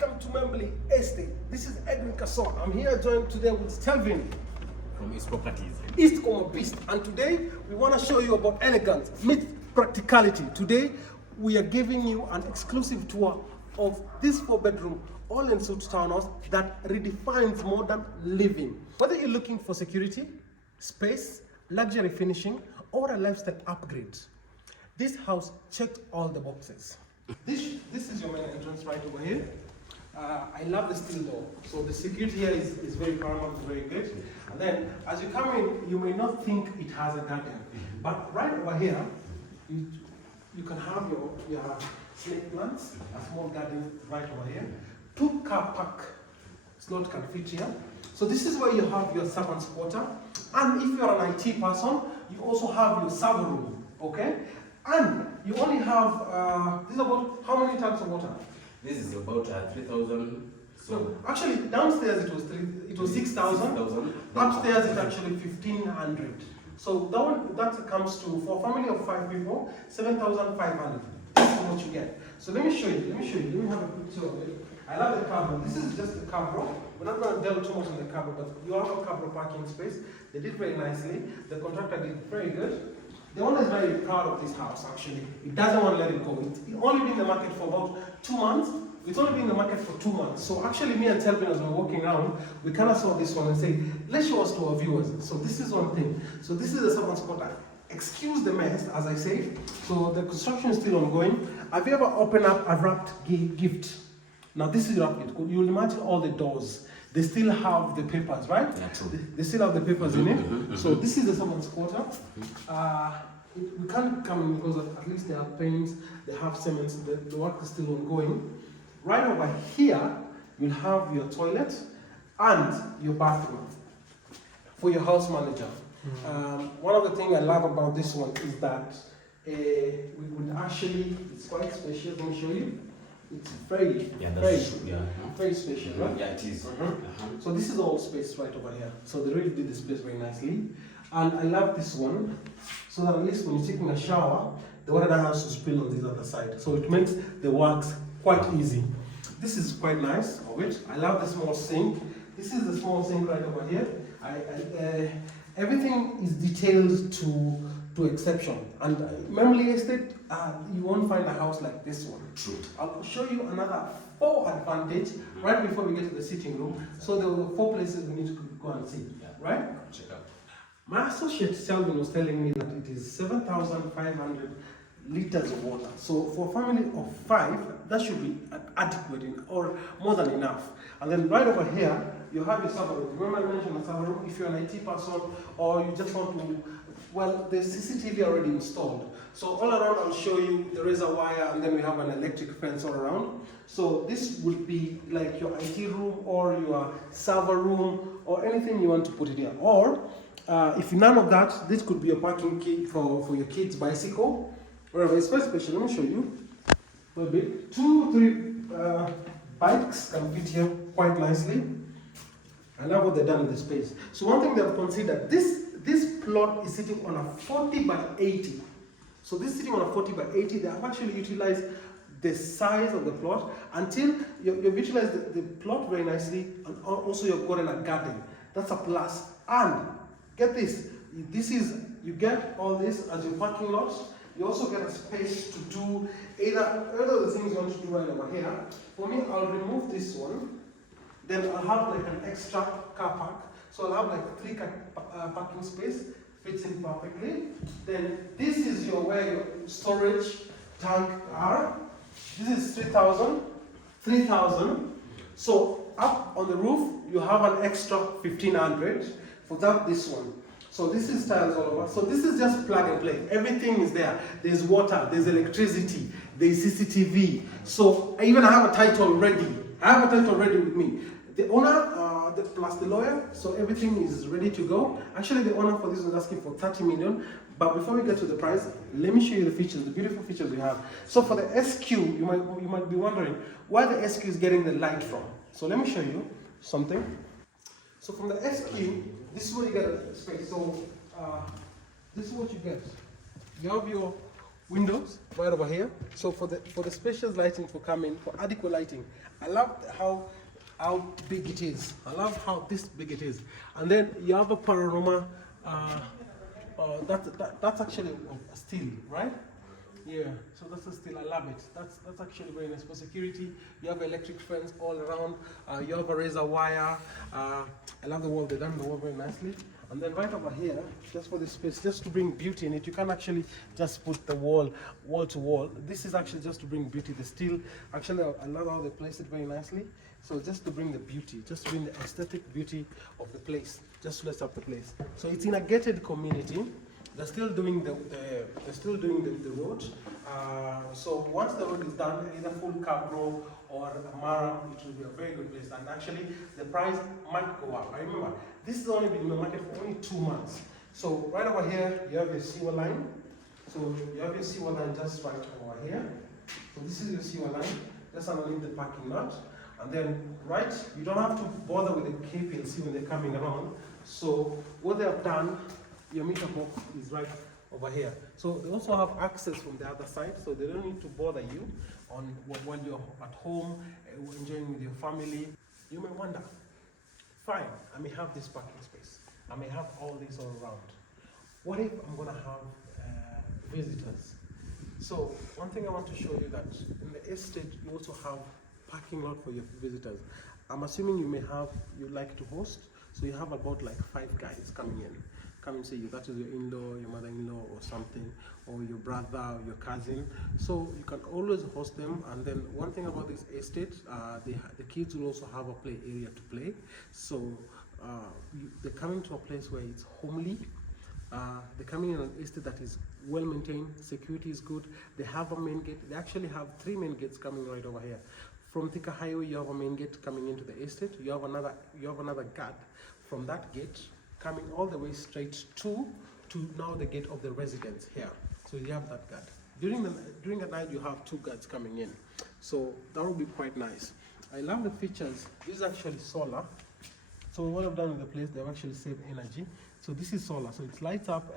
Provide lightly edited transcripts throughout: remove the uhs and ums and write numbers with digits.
Welcome to Membley Estate. This is Edwin Kasson. I'm here joined today with Stelvin from East Properties. East Como Beast. And today we want to show you about elegance meets practicality. Today we are giving you an exclusive tour of this 4-bedroom all-in-suite townhouse that redefines modern living. Whether you're looking for security, space, luxury finishing, or a lifestyle upgrade, this house checked all the boxes. This is your main entrance right over here. I love the steel door. So the security here is very paramount, very good. And then as you come in, you may not think it has a garden, but right over here, you can have your snake plants, a small garden right over here. 2 car park slot can fit here. So this is where you have your servant's quarter. And if you're an IT person, you also have your server room, okay? And you only have, this is about how many tanks of water? This is about 3,000. So actually, downstairs it was 6,000. Upstairs it's actually 1,500. So that comes to, for a family of 5 people, 7,500. This is what you get. So let me show you. Let me have a picture of it. I love the cargo. This is just the cargo. We're not going to delve too much on the cargo, but you have a cargo parking space. They did very nicely. The contractor did very good. The owner is very proud of this house, actually. He doesn't want to let it go. It's only been in the market for about 2 months. It's only been in the market for 2 months. So actually, me and Telvin, as we were walking around, we kind of saw this one and said, let's show us to our viewers. So this is one thing. So this is the servant's quarter. Excuse the mess, as I say. So the construction is still ongoing. Have you ever opened up a wrapped gift? Now this is wrapped gift. You'll imagine all the doors. They still have the papers, right? Yeah, true. They still have the papers in it. So this is the servant's quarter. We can't come in because at least they have paints, they have cements, the work is still ongoing. Right over here, you'll have your toilet and your bathroom for your house manager. One of the things I love about this one is that we would actually, it's quite spacious. Let me show you. It's very spacious, right? Yeah, it is. So this is all space right over here. So they really did the space very nicely. And I love this one, so that at least when you're taking a shower, the water doesn't have to spill on this other side. So it makes the works quite easy. This is quite nice of it. I love the small sink. This is the small sink right over here. Everything is detailed to exception. And Membley Estate, you won't find a house like this one. True. I'll show you another 4 advantage right before we get to the sitting room. So there were 4 places we need to go and see, right? check out. My associate Shelvin was telling me that it is 7,500 liters of water. So for a family of 5, that should be adequate or more than enough. And then right over here, you have your server room. Remember I mentioned a server room? If you're an IT person or you just want to, well, there's CCTV already installed. So all around I'll show you there is a wire and then we have an electric fence all around. So this would be like your IT room or your server room or anything you want to put it here. Or if none of that, this could be a parking key for your kid's bicycle. Wherever it's very special, let me show you. A bit. 2, 3 bikes can fit here quite nicely. I love what they've done in the space. So one thing they've considered, this plot is sitting on a 40 by 80. So this is sitting on a 40 by 80. They have actually utilized the size of the plot until you've utilized the plot very nicely, and also you've gotten a garden. That's a plus. And get this, you get all this as your parking lot. You also get a space to do either of the things you want to do right over here. For me, I'll remove this one. Then I'll have like an extra car park. So I'll have like 3 car parking space, fits in perfectly. Then this is where your storage tank are. This is 3,000. So up on the roof, you have an extra 1,500 for this one. So this is tiles all over. So this is just plug and play. Everything is there. There's water, there's electricity, there's CCTV. So I have a title ready. I have a title ready with me. The owner, plus the lawyer, so everything is ready to go. Actually, the owner for this was asking for 30 million. But before we get to the price, let me show you the features, the beautiful features we have. So for the SQ, you might be wondering where the SQ is getting the light from. So let me show you something. So from the SQ, this is where you get a space. So this is what you get. You have your windows right over here. So for the spacious lighting for coming, for adequate lighting, I love how big it is. I love how this big it is. And then you have a panorama. That's actually a steel, right? Yeah, so that's a steel. I love it. That's actually very nice for security. You have electric fence all around. You have a razor wire. I love the wall. They done the wall very nicely. And then right over here, just for the space, just to bring beauty in it, you can actually just put the wall to wall. This is actually just to bring beauty. The steel, actually, I love how they place it very nicely. So just to bring the beauty, just to bring the aesthetic beauty of the place, just to dress up the place. So it's in a gated community. They're still doing the road. So once the road is done, either full cabro or a mara, it will be a very good place. And actually, the price might go up. I remember this has only been in the market for only 2 months. So right over here, you have your sewer line. So you have your sewer line just right over here. So this is your sewer line, just underneath the parking lot. And then right, you don't have to bother with the KPLC when they're coming around. So what they have done, your meter box is right over here. So they also have access from the other side, so they don't need to bother you on when you're at home, enjoying with your family. You may wonder, fine, I may have this parking space. I may have all this all around. What if I'm gonna have visitors? So one thing I want to show you that in the estate, you also have parking lot for your visitors. I'm assuming you like to host, so you have about like 5 guys coming in. Come and say that is your in-law, your mother-in-law or something, or your brother or your cousin. So you can always host them. And then one thing about this estate, the kids will also have a play area to play. So they're coming to a place where it's homely. They're coming in an estate that is well maintained, security is good. They have a main gate. They actually have 3 main gates coming right over here. From Thika Highway, you have a main gate coming into the estate. You have another guard from that gate coming all the way straight to now the gate of the residence here. So you have that guard. During the night, you have 2 guards coming in. So that will be quite nice. I love the features. This is actually solar. So what I've done with the place, they've actually saved energy. So this is solar. So it lights up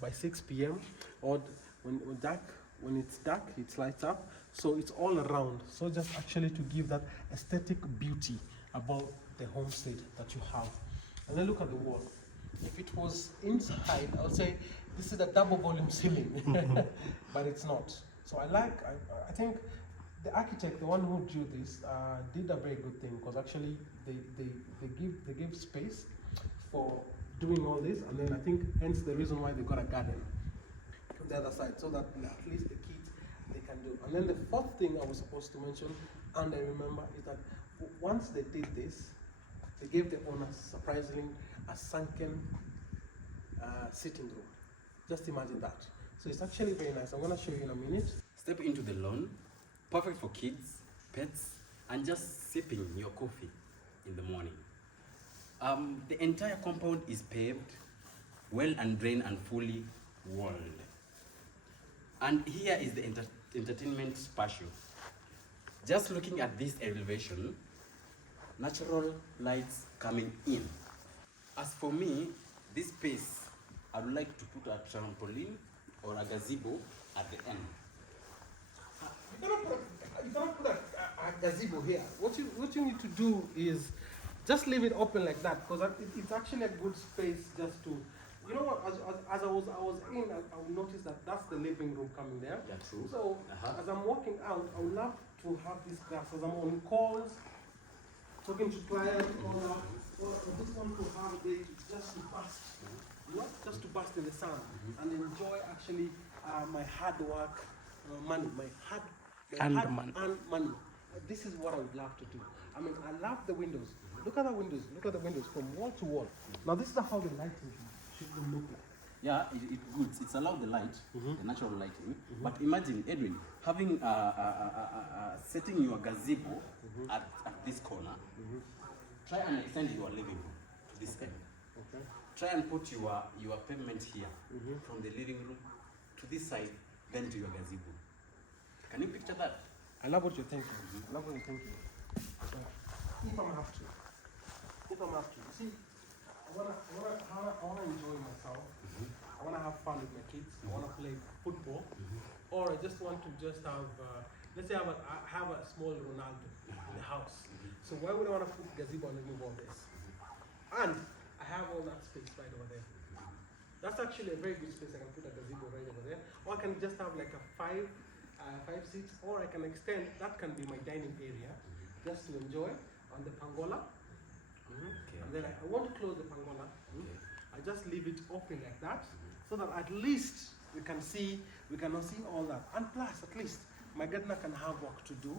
by 6 p.m. or when it's dark, it lights up. So it's all around. So just actually to give that aesthetic beauty about the homestead that you have. And then look at the wall. If it was inside, I would say this is a double volume ceiling, but it's not. So I think the architect, the one who drew this, did a very good thing, because actually they give space for doing all this, and then I think hence the reason why they got a garden on the other side, so that at least the kids they can do. And then the 4th thing I was supposed to mention, and I remember, is that once they did this, they gave the owners, surprisingly, a sunken sitting room. Just imagine that. So it's actually very nice. I'm going to show you in a minute. Step into the lawn, perfect for kids, pets, and just sipping your coffee in the morning. The entire compound is paved, well and drained and fully walled. And here is the entertainment spatial. Just looking at this elevation, natural lights coming in. As for me, this space, I would like to put a trampoline or a gazebo at the end. You cannot put a gazebo here. What you need to do is just leave it open like that, because it's actually a good space just to, you know what, as I was in, I would notice that that's the living room coming there. That's true. So as I'm walking out, I would love to have this grass as I'm on calls, talking to clients, or just want to have it just to bask, not just to bask in the sun, and enjoy actually my hard work, money, my hard money. This is what I would love to do. I mean, I love the windows. Look at the windows. Look at the windows from wall to wall. Now this is how the lighting should look like. Yeah, it's good. It's allowed the light, the natural lighting. But imagine, Edwin, having setting your gazebo at this corner. Try and extend your living room to this end. Okay. Try and put your pavement here from the living room to this side, then to your gazebo. Can you picture that? I love what you're thinking. I love what you're thinking. If I'm have to, you see, I wanna enjoy myself. I wanna have fun with my kids. I wanna play football, or I just want to just have. Let's say I have a small Ronaldo in the house. So why would I wanna put gazebo underneath all this? And I have all that space right over there. That's actually a very good space. I can put a gazebo right over there, or I can just have like a five seats, or I can extend. That can be my dining area, just to enjoy on the pangola. Okay. And then I want to close the pangola. I just leave it open like that, so that at least we can see all that. And plus, at least my gardener can have work to do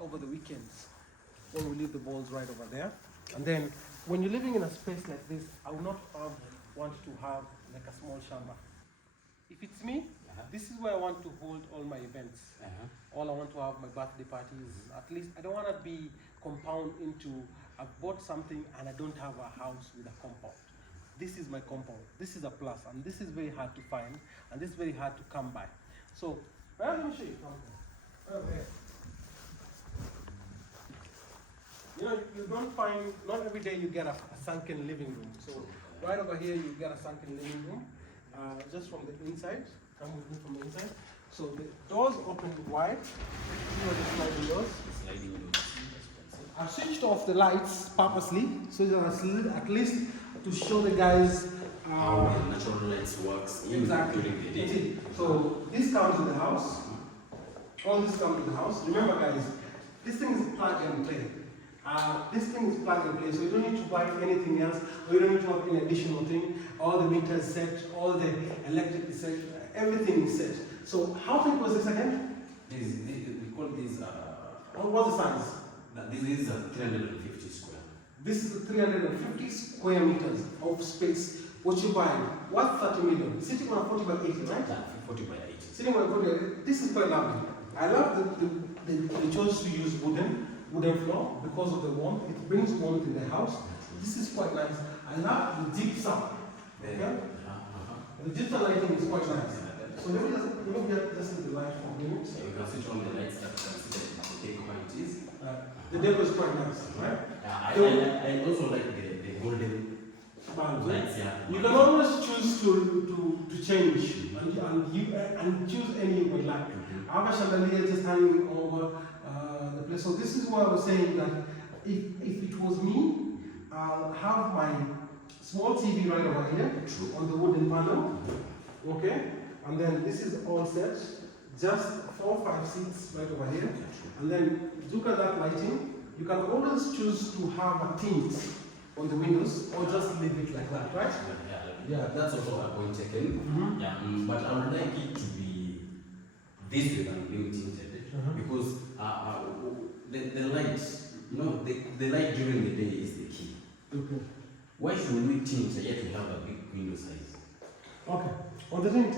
over the weekends when we leave the balls right over there. And then when you're living in a space like this, I would not want to have like a small shamba. If it's me, this is where I want to hold all my events. All I want to have my birthday parties. At least I don't want to be compound into. I've bought something and I don't have a house with a compound. This is my compound. This is a plus, and this is very hard to find, and this is very hard to come by. So, let me show you something. Okay. You know, you don't find, not every day you get a sunken living room. So, right over here you get a sunken living room, just from the inside. Come with me from the inside. So the doors open wide. Here are the sliding doors. Sliding doors. I've switched off the lights purposely, so that at least to show the guys how natural lights works exactly during the day. So this comes with the house. All this comes with the house. Remember, guys, this thing is plug and play. This thing is plug and play, so you don't need to buy anything else, or you don't need to have any additional thing. All the meters set, all the electric is set, everything is set. So how big was this again? We call this. What's the size? This is 350 square. This is 350 square meters of space. What you buying? What 30 million? Sitting on a 40 by 80, right? Yeah, 40 by 80. Sitting on a 40 by 80. This is quite lovely. I love they chose to use wooden floor because of the warmth. It brings warmth in the house. This is quite nice. I love the gypsum. Okay? The gypsum lighting is quite nice. So let me just see the light for a minute. So you can switch on the lights that take quantities. The demo is quite nice, right? I also like the golden lights. Yeah. You can always choose to change and choose any you would like. I have a chandelier just hanging over the place. So this is why I was saying that if it was me, I'll have my small TV right over here on the wooden panel. Okay? And then this is all set. Just 4 or 5 seats right over here. And then look at that lighting. You can always choose to have a tint on the windows or just leave it like that, right? Yeah, that's also a point taken. Yeah, but I would like it to be this way than being tinted because the light, the light during the day is the key. Okay. Why should we tint yet we have a big window size? Okay. On the tint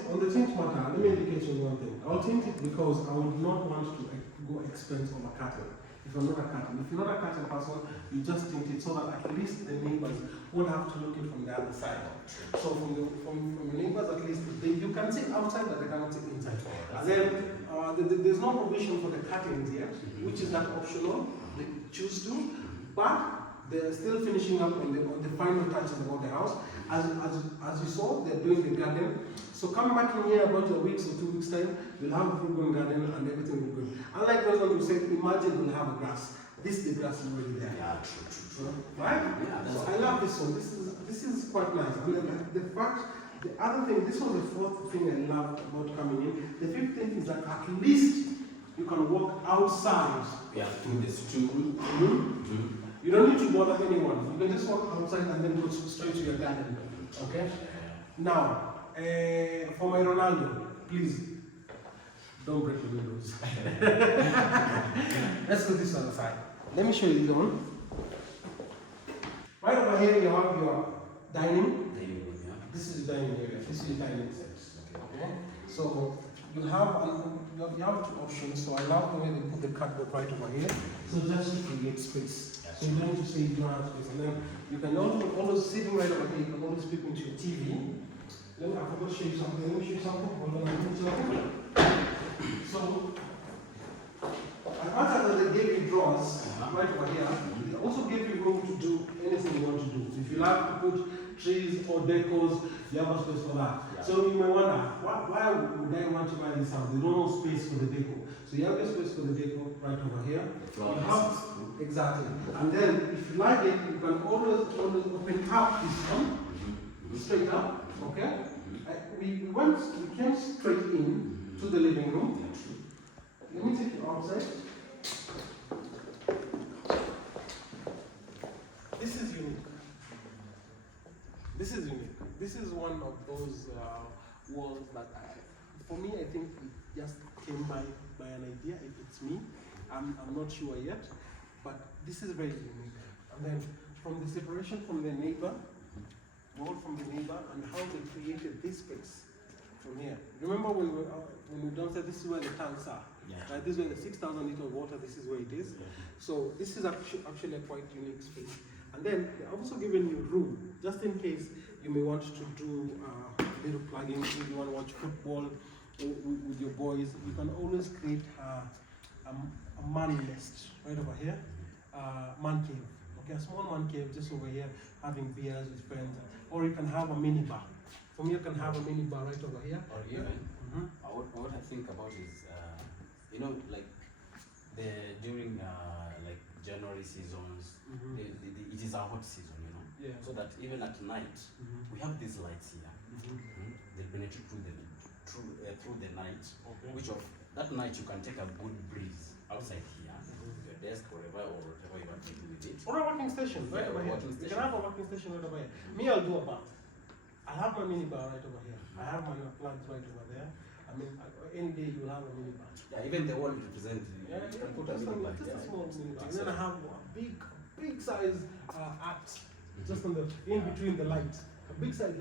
matter, let me indicate you one thing. I'll tint it because I would not want to go expense on a curtain. If I'm not a curtain. If you're not a curtain person, you just tint it so that at least the neighbors won't have to look it from the other side. So from the neighbors, at least you can see outside, but they cannot see inside. And then there's no provision for the curtains yet, which is not optional. They choose to, but they're still finishing up on the final touches about the house. As you saw, they're doing the garden. So come back in here about a week or 2 weeks time, we'll have a full-grown garden and everything will be good. Unlike those ones who said, imagine we'll have a grass. The grass is already there. Yeah, true. Right? Yeah, So I love this one. This is quite nice. And then the other thing, this was the fourth thing I loved about coming in. The fifth thing is that at least you can walk outside. Yeah, to the stool. You don't need to bother anyone. You can just walk outside and then go straight to your garden. Okay? Now, for my Ronaldo, please don't break the windows. Let's put this on the side. Let me show you this one. Right over here, you have your dining. This is the dining area. This is the dining set. Okay? So you have two options. So I love the way they put the cardboard right over here. So just to create space. So you don't need to say you don't have space. And then you can also always sitting right over here, you can always speak into your TV. I forgot to show you something. Let me show you something. Hold on, So as much as they gave you drawers right over here, they also gave you room to do anything you want to do. If you like to put trees or decors, you have a space for that. Yeah. So you may wonder, why would I want to buy this house? There's no space for the decor. So you have a space for the decor right over here. The floor You is have, cool. exactly. And then if you like it, you can always open up this one, straight up, okay? We came straight in to the living room. Let me take you outside. This is unique. This is unique. This is one of those walls that, for me, I think it just came by an idea. If it's me, I'm not sure yet, but this is very unique. And then from the separation from the neighbor, wall from the neighbor, and how they created this space from here. Remember when we downstairs, this is where the tanks are. Yeah. Right, this is where the 6,000 liters of water, this is where it is. So this is actually a quite unique space. And then they're also giving you room, just in case you may want to do a little plug-in, if you want to watch football with your boys, you can always create a man nest right over here, man cave. Okay, a small man cave just over here, having beers with friends, or you can have a mini bar. For me, you can have a mini bar right over here. Or even, what I think about is, you know, like during like January seasons, it is a hot season, you know. Yeah. So that even at night, we have these lights here. They penetrate through the night. Okay. Which of that night you can take a good breeze outside here, your desk, whatever you want to do with it. Or a working station right Yeah, over here. working You can station. have a working station right over here. Me, I'll do a bar. I have my mini bar right over here. I have my plants right over there. I mean, any day you'll have a mini bar. Yeah, even the one represent. Yeah, you can put a just mini bar, a yeah. small mini bar. And then I have a big size art just on the in between the light. A big size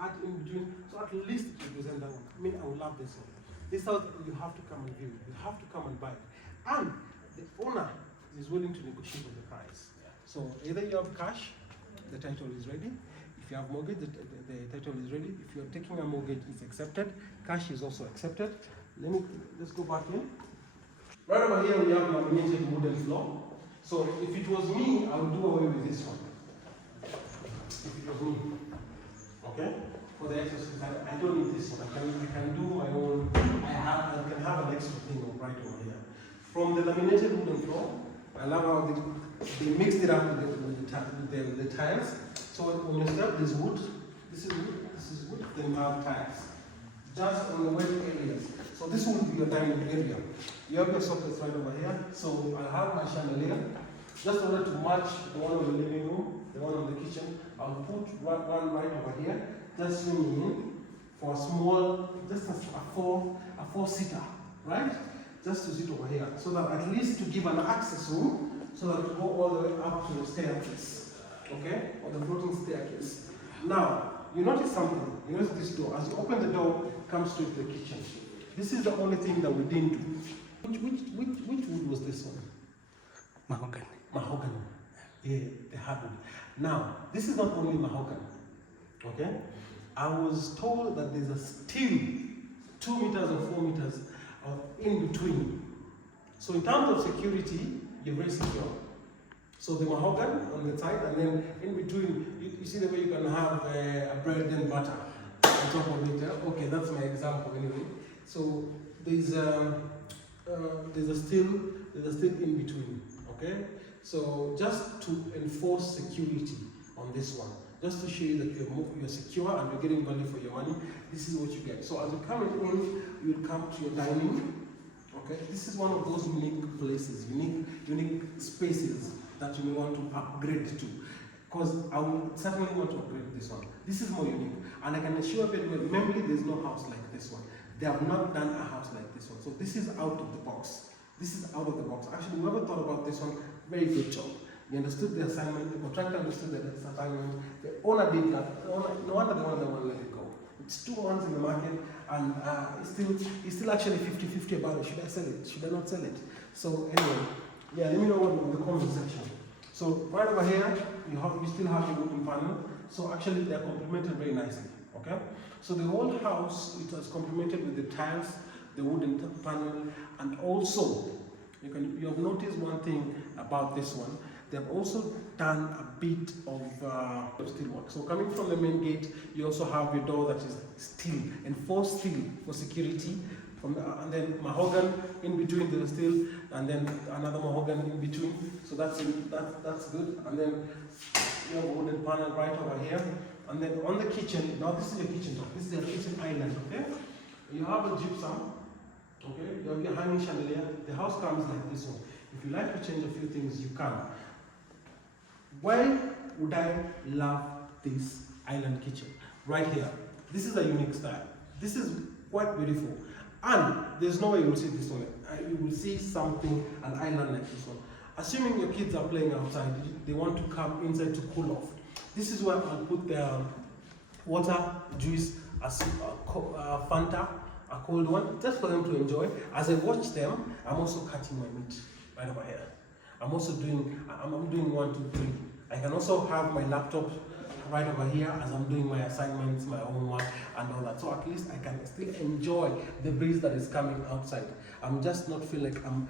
art in between, so at least it represents that one. I mean, I would love this one. This house, you have to come and view. You have to come and buy it. And the owner is willing to negotiate on the price. So either you have cash, the title is ready. If you have mortgage, the title is ready. If you're taking a mortgage, it's accepted. Cash is also accepted. Let's go back in. Right over here, we have laminated wooden floor. So if it was me, I would do away with this one. If it was me, okay? For the exercise, I don't need this one. I can do my own. I can have an extra thing right over here. From the laminated wooden floor, I love how they mixed it up with the tiles. So when you start this wood, this is wood, then you have tiles. Just on the wet areas. So this will be your dining area. You have your sockets right over here. So I have my chandelier. Just in order to match the one in the living room, the one in the kitchen, I'll put one right over here. Just swinging in for a small, just a four-seater, right? Just to sit over here. So that at least to give an access room, so that you go all the way up to the staircase. Okay? Or the floating staircase. Now, you notice something. You notice this door. As you open the door, it comes straight to the kitchen. This is the only thing that we didn't do. Which wood was this one? Mahogany. Mahogany. Yeah, the hardwood. Now, this is not only mahogany. Okay? I was told that there's a still 2 meters or 4 meters of in between. So in terms of security, you're very secure. So the mahogany on the side, and then in between, you see the way you can have a bread and butter on top of it. Okay, that's my example anyway. So there's a still in between. Okay, so just to enforce security on this one, just to show you that you're secure and you're getting value for your money. This is what you get. So as you come in, you'll come to your dining. Okay, this is one of those unique places, unique spaces that you may want to upgrade to. Because I will certainly want to upgrade this one. This is more unique. And I can assure very well, Membley, there's no house like this one. They have not done a house like this one. So this is out of the box. This is out of the box. Actually, whoever thought about this one, very good job. You understood the assignment, the contractor understood the assignment, the owner did that. No wonder the one that won't let it go. It's 2 months in the market, and it's still actually 50-50 about it. Should I sell it? Should I not sell it? So anyway, yeah, let me know what in the comment section. So right over here, you still have the wooden panel. So actually, they're complemented very nicely. Okay. So the whole house, it was complemented with the tiles, the wooden panel, and also you have noticed one thing about this one. they've also done a bit of steel work. So coming from the main gate, you also have your door that is steel, enforced steel for security. And then mahogany in between the steel, and then another mahogany in between. So that's good. And then you have a wooden panel right over here. And then on the kitchen, now this is your kitchen top. This is your kitchen island, okay? You have a gypsum, okay? You have your hanging chandelier. The house comes like this one. If you like to change a few things, you can. Why would I love this island kitchen? Right here. This is a unique style. This is quite beautiful. And there's no way you will see this one. You will see something, an island like this one. Assuming your kids are playing outside, they want to come inside to cool off. This is where I'll put the water, juice, Fanta, a cold one, just for them to enjoy. As I watch them, I'm also cutting my meat right over here. I'm doing 1, 2, 3. I can also have my laptop right over here as I'm doing my assignments, my homework, and all that. So at least I can still enjoy the breeze that is coming outside. I'm just not feel like I'm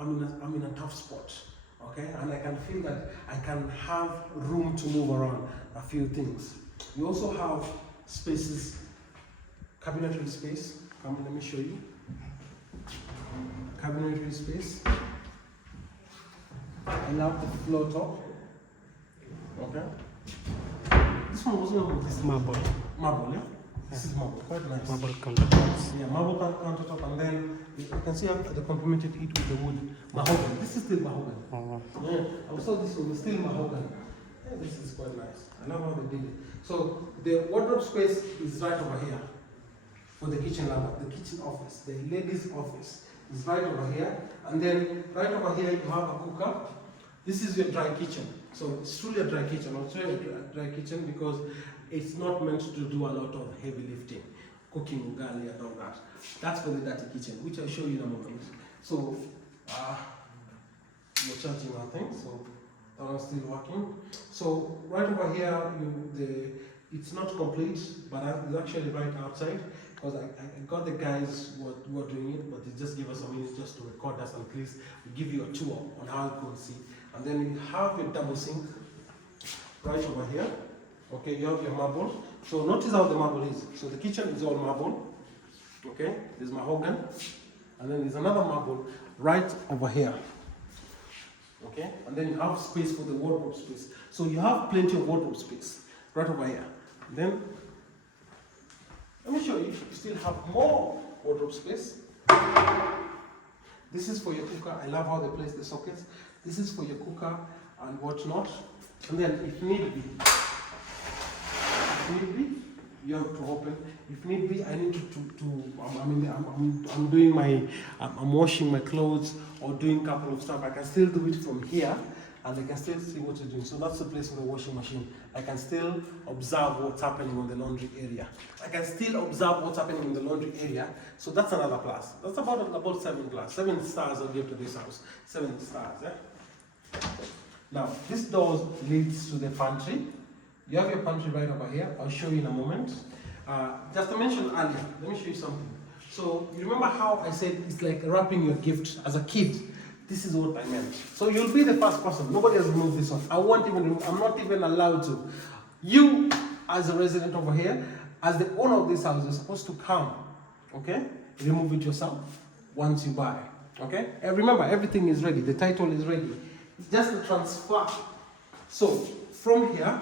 in a tough spot, okay? And I can feel that I can have room to move around a few things. You also have spaces, cabinetry space. Come, let me show you. Cabinetry space. I love the floor top. Okay. This one was not this marble. Marble, yeah? This is marble, quite nice. Marble countertops. Yeah, marble countertop, and then you can see how they complemented it with the wood. Mahogany. This is still mahogany. Oh. Yeah, I saw this one, still mahogany. Yeah, this is quite nice. I love how they did it. So the wardrobe space is right over here for the kitchen level, the kitchen office, the ladies' office is right over here. And then right over here you have a cooker. This is your dry kitchen. So it's truly a dry kitchen. I'll show you a dry kitchen because it's not meant to do a lot of heavy lifting, cooking ugali and all that. That's for the dirty kitchen, which I'll show you in a moment. So you're charging our thing, so that one's still working. So right over here, it's not complete, but it's actually right outside because I got the guys who are doing it, but they just give us a minute just to record us and please give you a tour on how it goes. See. And then you have your double sink right over here. Okay, you have your marble. So notice how the marble is. So the kitchen is all marble. Okay, there's mahogany. And then there's another marble right over here. Okay, and then you have space for the wardrobe space. So you have plenty of wardrobe space right over here. Then, let me show you, you still have more wardrobe space. This is for your cooker. I love how they place the sockets. This is for your cooker and whatnot. And then if need be, you have to open. If need be, I need I'm washing my clothes or doing a couple of stuff. I can still do it from here and I can still see what you're doing. So that's the place for the washing machine. I can still observe what's happening on the laundry area. So that's another plus. That's about 7 plus. 7 stars I'll give to this house. 7 stars, yeah? Now, this door leads to the pantry. You have your pantry right over here. I'll show you in a moment. Just to mention earlier, let me show you something. So, you remember how I said it's like wrapping your gift as a kid? This is what I meant. So, you'll be the first person. Nobody has removed this one. I'm not even allowed to. You, as a resident over here, as the owner of this house, you're supposed to come, okay? Remove it yourself once you buy, okay? And remember, everything is ready. The title is ready. It's just a transfer. So, from here,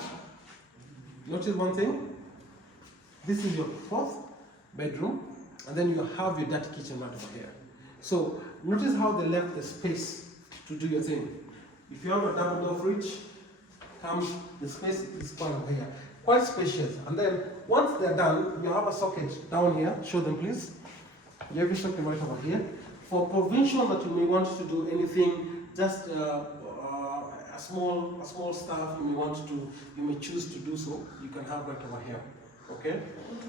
notice one thing. This is your 4th bedroom, and then you have your dirty kitchen right over here. So, notice how they left the space to do your thing. If you have a double door fridge, the space is quite over here. Quite spacious. And then, once they're done, you have a socket down here. Show them, please. You have your socket right over here. For provincial that you may want to do anything, just a small stuff you may choose to do so, you can have right over here. Okay?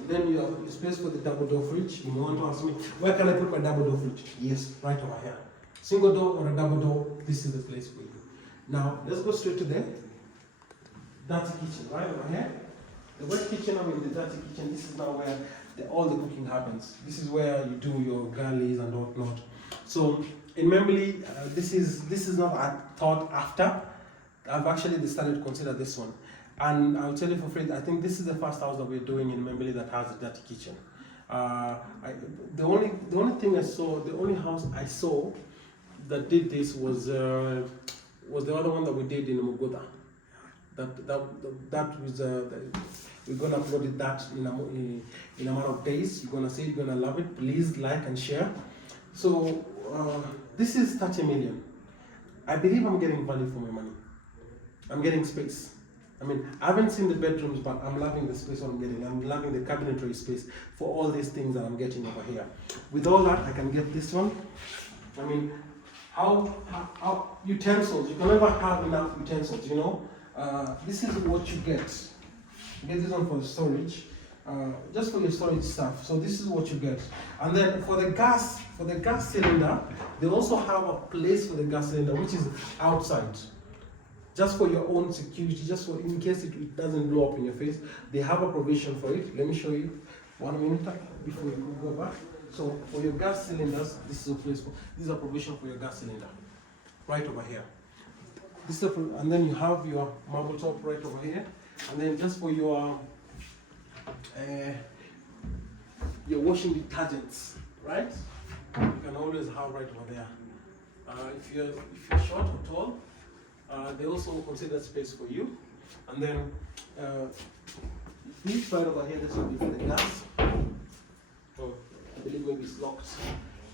Then you have space for the double door fridge. You may want to ask me, where can I put my double door fridge? Yes, right over here. Single door or a double door, this is the place for you. Now, let's go straight to the dirty kitchen, right over here. The wet kitchen, the dirty kitchen, this is now where all the cooking happens. This is where you do your gullies and whatnot. So, in Membley, this is not a thought after. I've actually decided to consider this one, and I'll tell you for free. I think this is the first house that we're doing in Membley that has a dirty kitchen. The only thing I saw, the only house I saw that did this was the other one that we did in Mugoda. That was we're gonna upload that in a matter of days. You're gonna see, you're gonna love it. Please like and share. So this is 30 million. I believe I'm getting value for my money. I'm getting space. I mean, I haven't seen the bedrooms, but I'm loving the space I'm getting. I'm loving the cabinetry space for all these things that I'm getting over here. With all that, I can get this one. I mean, how utensils, you can never have enough utensils, you know. This is what you get. You get this one for storage, just for your storage stuff. So this is what you get. And then for the gas cylinder, they also have a place for the gas cylinder, which is outside. Just for your own security, just for in case it doesn't blow up in your face. They have a provision for it. Let me show you 1 minute before you go back. So for your gas cylinders, this is a place for, this is a provision for your gas cylinder, right over here. This is and then you have your marble top right over here, and then just for your washing detergents, right? You can always have right over there. If you're short or tall, they also consider space for you. And then this right over here, this will be for the gas. Oh, I believe maybe it's locked,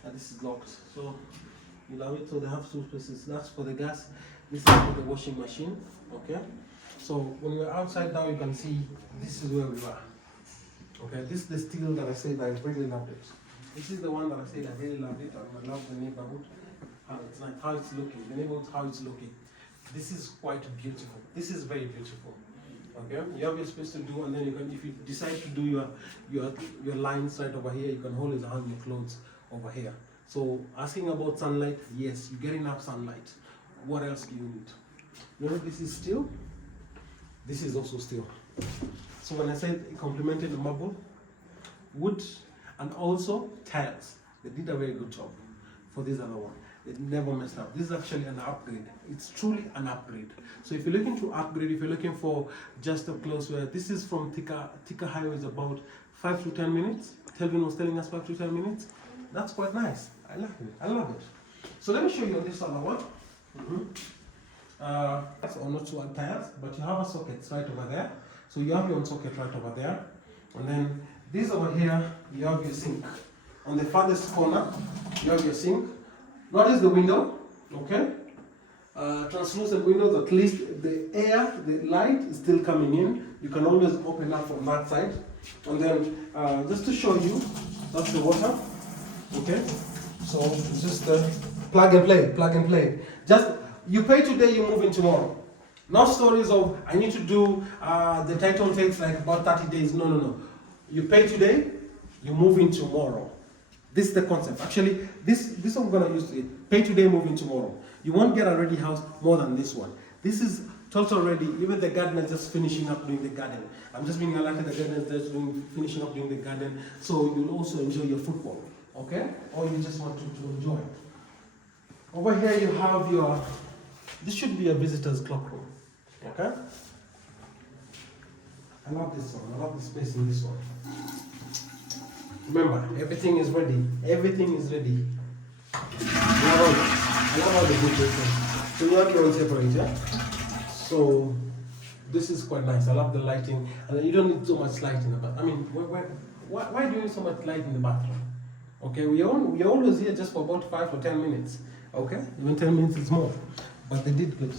and this is locked. So you love it. So they have two spaces. That's for the gas. This is for the washing machine. Okay. So when we're outside now, you can see this is where we are. Okay. This is the steel that I said I really loved it. This is the one that I said I really loved it. I love the neighborhood. It's like how it's looking. The neighborhood, how it's looking. This is quite beautiful. This is very beautiful. Okay, you have your space to do, and then you can, if you decide to do your lines right over here, you can always hang your clothes over here. So asking about sunlight, yes, you get enough sunlight. What else do you need? You know, this is steel. This is also steel. So when I said it complemented the marble, wood, and also tiles, they did a very good job for this other one. It never messed up. This is actually an upgrade. It's truly an upgrade. So if you're looking to upgrade, if you're looking for just up close where this is from Tika Highway is about 5 to 10 minutes. Telvin was telling us 5 to 10 minutes. That's quite nice. I like it. I love it. So let me show you this other one. That's or not two tiles, but you have a socket right over there. So you have your own socket right over there. And then this over here, you have your sink. On the farthest corner, you have your sink. Notice the window, okay? Translucent windows, at least the air, the light is still coming in. You can always open up from that side. And then, just to show you, that's the water, okay? So, it's just plug and play. Just, you pay today, you move in tomorrow. Not stories of, I need to do, the title takes like about 30 days. No. You pay today, you move in tomorrow. This is the concept. Actually, this I'm gonna use it. Pay today, move in tomorrow. You won't get a ready house more than this one. This is total ready. Even the gardener just finishing up doing the garden. I'm just being elected. The gardener just finishing up doing the garden. So you'll also enjoy your football, okay? Or you just want to enjoy. Over here you have your. This should be a visitor's cloakroom, okay? I love this one. I love the space in this one. Remember, everything is ready. Everything is ready. I love how they do this. So you have your own separator. So this is quite nice. I love the lighting, and you don't need so much light in the bathroom. I mean, why do you need so much light in the bathroom? Okay, we're always here just for about 5 or 10 minutes. Okay, even 10 minutes is more, but they did good.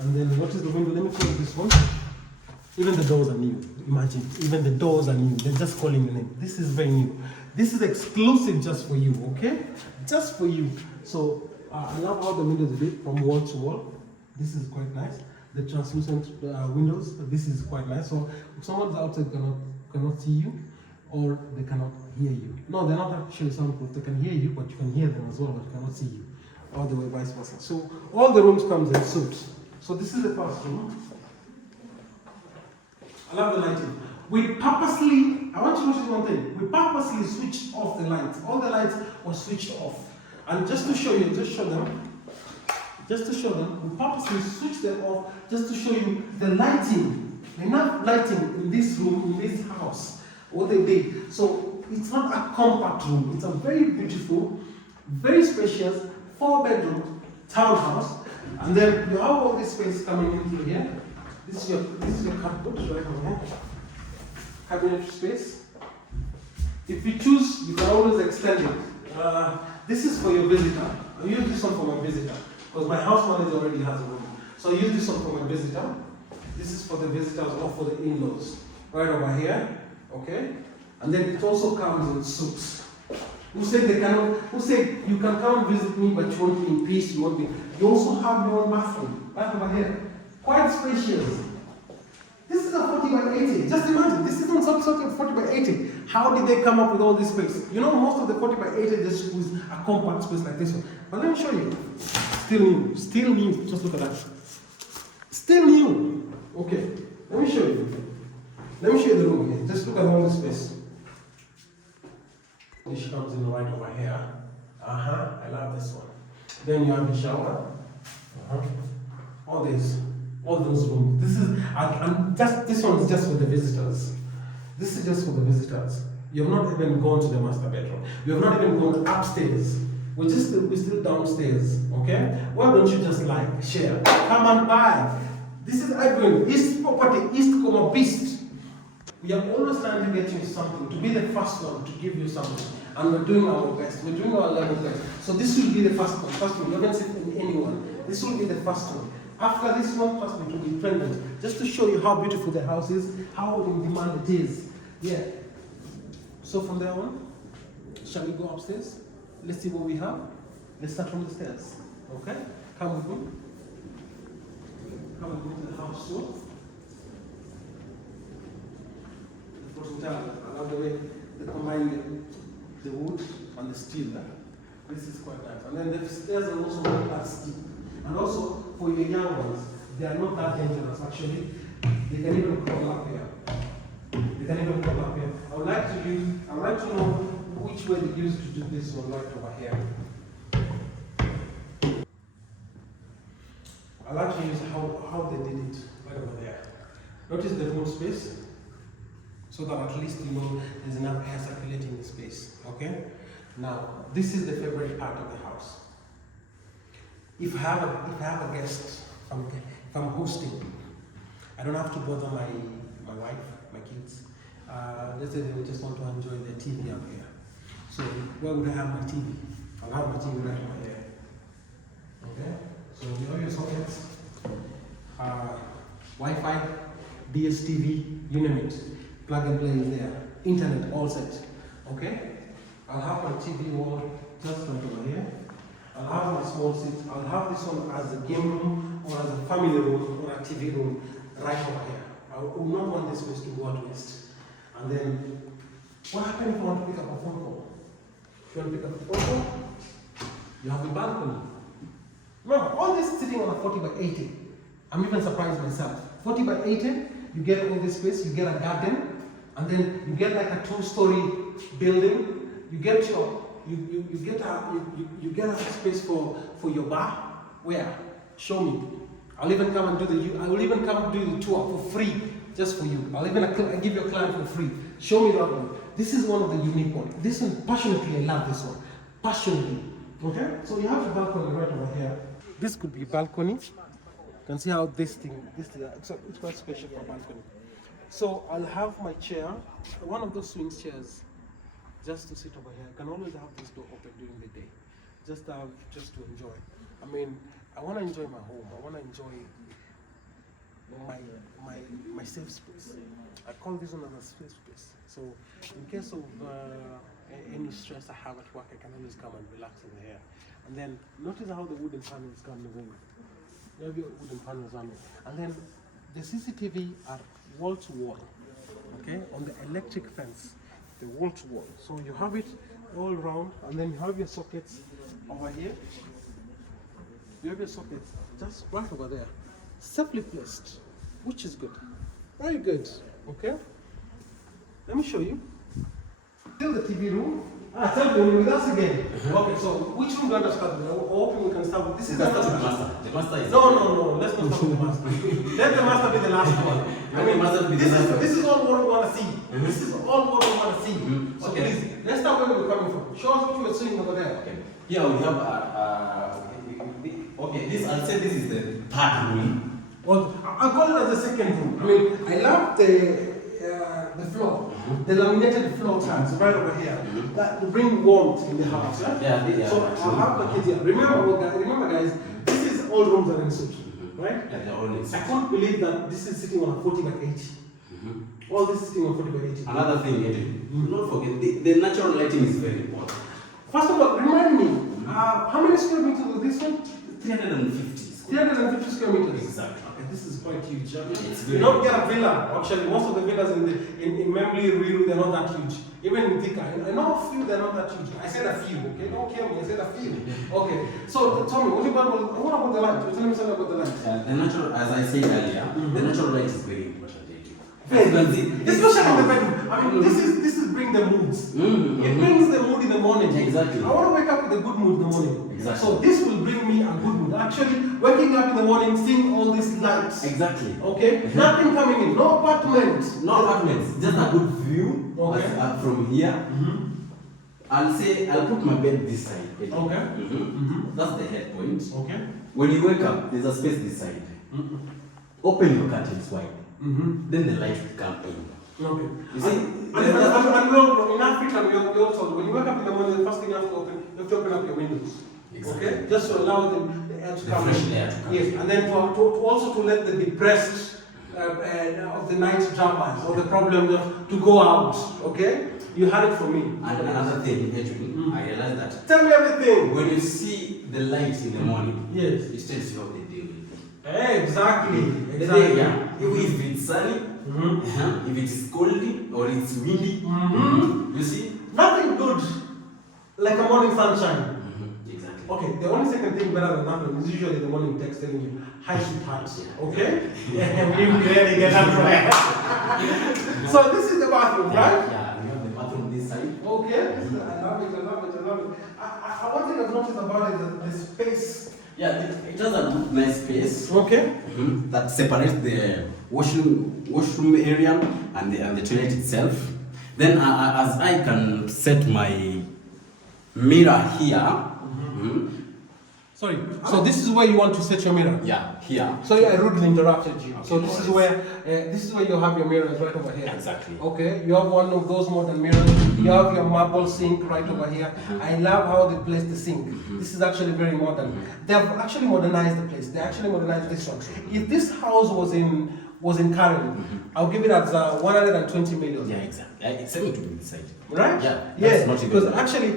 And then notice the window. Let me close this one. Even the doors are new. Imagine, even the doors are new. They're just calling your name. This is very new. This is exclusive just for you, okay? Just for you. So I love how the windows are built from wall to wall. This is quite nice. The translucent windows. This is quite nice. So if someone's outside cannot see you, or they cannot hear you. No, they're not actually soundproof. They can hear you, but you can hear them as well, but you cannot see you. Or the way vice versa. So all the rooms comes in suits. So this is the first room. I love the lighting. We purposely, I want you to notice one thing. We purposely switched off the lights. All the lights were switched off. And just to show you, just show them, we purposely switch them off just to show you the lighting, enough lighting in this room, in this house, what they did. So it's not a compact room, it's a very beautiful, very spacious, 4-bedroom townhouse. And then you have all this space coming in through here. This is your cupboard right over here. Cabinet space. If you choose, you can always extend it. This is for your visitor. I use this one for my visitor because my house manager already has a room. So I use this one for my visitor. This is for the visitors or for the in-laws. Right over here, okay? And then it also comes in suites. Who said you can come and visit me, but you won't be in peace, you won't be. You also have your own bathroom, right over here. Quite spacious. This is a 40 by 80. Just imagine, this isn't some sort of 40 by 80. How did they come up with all this space? You know, most of the 40 by 80 just use a compact space like this one. But let me show you. Still new, just look at that. Still new. Okay, let me show you. Let me show you the room here. Just look at all this space. This comes in right over here. I love this one. Then you have the shower. All those rooms. This is, and just this one is just for the visitors. This is just for the visitors. You have not even gone to the master bedroom. You have not even gone upstairs. We're still downstairs. Okay? Why don't you just like share? Come and buy. This is Ivory East property, East Como Beast. We are always trying to get you something, to be the first one to give you something. And we're doing our best. We're doing our level best. So this will be the first one. First one. You haven't seen anyone. This will be the first one. After this one, trust me, it will be trending. Just to show you how beautiful the house is, how in demand it is. Yeah. So from there on, shall we go upstairs? Let's see what we have. Let's start from the stairs. Okay? Come with me. Come with me to the house tour. I love the way they combine the wood and the steel there. This is quite nice. And then the stairs are also not that steep. And also, for your young ones, they are not that dangerous actually. They can even crawl up here. I would like to know which way they used to do this one right over here. I like to use how they did it right over there. Notice the room space, so that at least you know there's enough air circulating in the space. Okay? Now, this is the favorite part of the house. If I have a guest, if I'm hosting, I don't have to bother my wife, my kids. Let's say they just want to enjoy their TV up here. So where would I have my TV? I'll have my TV right over here. Okay? So you have your sockets, Wi-Fi, DSTV, you name it. Plug and play is there. Internet all set. Okay? I'll have my TV wall just right over here. I'll have my small seat. I'll have this one as a game room or as a family room or a TV room right over here. I would not want this space to go out west. And then, what happens if you want to pick up a phone call? If you want to pick up a phone call, you have a balcony. Remember, all this sitting on a 40 by 80. I'm even surprised myself. 40 by 80, you get all this space, you get a garden, and then you get like a 2-story building. You get your you get a space for your bar. Where? Show me. I'll even come and do the tour for free, just for you. I'll give you a client for free. Show me that one. This is one of the unique ones. This one, passionately, I love this one. Passionately. Okay? So you have the balcony right over here. This could be a balcony. You can see how this it's quite special for a balcony. So I'll have my chair, one of those swing chairs, just to sit over here. I can always have this door open during the day, just to enjoy. I mean, I want to enjoy my home. I want to enjoy my safe space. I call this one as a safe space. So in case of any stress I have at work, I can always come and relax over here. And then notice how the wooden panels come in. There will be wooden panels on it. And then the CCTV are wall to wall, okay, on the electric fence, the wall to wall. So you have it all around, and then you have your sockets over here. You have your sockets just right over there, safely placed, which is good, very good. Okay, let me show you. Still the TV room. Tell me, with us again. Okay, so which room do you want to start with? I'm hoping we can start with. This is the master. The master is. No. Let's not start with the master. Let the master be the last one. This is all what we want to see. This is all what we want to see. So Okay. please, let's start where we're coming from. Show us what you were seeing over there. Okay. Here we have okay. This I'll say this is the third room. Well, I call it as the second room. I mean, I love the floor, the laminated floor tiles right over here that bring warmth in the house. Yeah. So I'll have the kids here. Remember, guys, this is all rooms are in suit, right? Yeah, they're all in I can't believe that this is sitting on a 40 by 80. All this is sitting on 40 by 80. Another thing, Eddie, do not forget the natural lighting is very important. First of all, remind me, how many square meters was this one? 350. 350 square meters. Exactly. Okay, this is quite huge. It's You very don't get a villa. Actually, most of the villas in Membley, Ruiru, they're not that huge. Even in Thika, I know a few, they're not that huge. I said a few, okay? Don't kill me, I said a few. Okay, so tell me, what about the light? Tell me something about the light. The natural, as I said earlier, the natural light is very important. Especially in the bedroom. I mean, this is bring the moods. It brings the mood in the morning. Exactly. I want to wake up with a good mood in the morning. Exactly. So this will bring me a good mood. Actually, waking up in the morning, seeing all these lights. Exactly. Okay? Nothing coming in. No apartments. No apartments. Just a good view. Okay. From here. I'll put my bed this side. Okay. That's the head point. Okay. When you wake up, there's a space this side. Open your curtains wide. Then the light will come in. Okay. You see, And in Africa, we also, when you wake up in the morning, the first thing you have to open up your windows. Exactly. Okay? Just to allow the air to come fresh in. air to come Yes, in. and then to also to let the depressed of the night dramas or the problems to go out. Okay? You had it from me. And another thing, Edwin, I realized that Tell me everything. when you see the light in the morning, Yes. it tells you how the day will be. Exactly. The day, if it's sunny, if it's coldy or it's windy, you see? Nothing good like a morning sunshine. Exactly. Okay, the only second thing better than that is usually the morning text telling you, hi sweetheart, okay? Yeah, we really get that right. So this is the bathroom, right? Yeah, we have the bathroom this side. Okay, I love it. One thing I've noticed about it is the space. Yeah, it has a good, nice space Okay. that separates the washroom area and the toilet itself. Then as I can set my mirror here. Sorry, so this is where you want to set your mirror? Yeah, here. So I rudely interrupted you. Okay, So no this is worries. where you have your mirrors right over here. Exactly. Okay, you have one of those modern mirrors. You have your marble sink right over here. I love how they place the sink. This is actually very modern. They have actually modernized the place. They actually modernized this one. If this house was in Karen, I'll give it as 120 million. Yeah, exactly. It's something to be inside. Right? Yeah. Yes, Not even because actually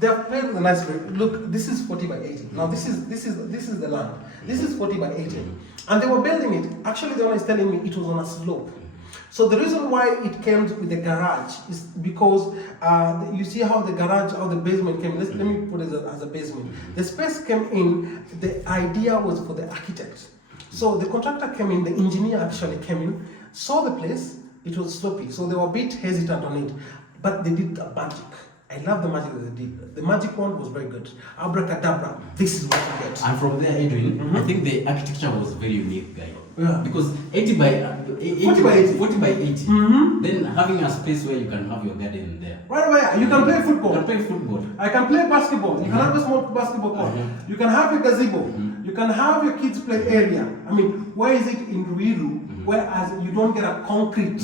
they have played with a nice grip. Look, this is 40 by 80. Now this is the land. This is 40 by 80, and they were building it. Actually, the one is telling me it was on a slope. So the reason why it came with the garage is because you see how the garage, how the basement came. Let me put it as a basement. The space came in. The idea was for the architect. So the contractor came in. The engineer actually came in, saw the place. It was slopey, so they were a bit hesitant on it. But they did the magic. I love the magic that they did. The magic one was very good. Abracadabra, this is what you get. And from there, Edwin, I think the architecture was very unique, guy. Yeah. Because 40 by 80. Then having a space where you can have your garden there. Right away, you can play football. You can play football. I can play basketball. You can have a small basketball court. You can have a gazebo. You can have your kids' play area. I mean, where is it in Ruiru? Whereas you don't get a concrete.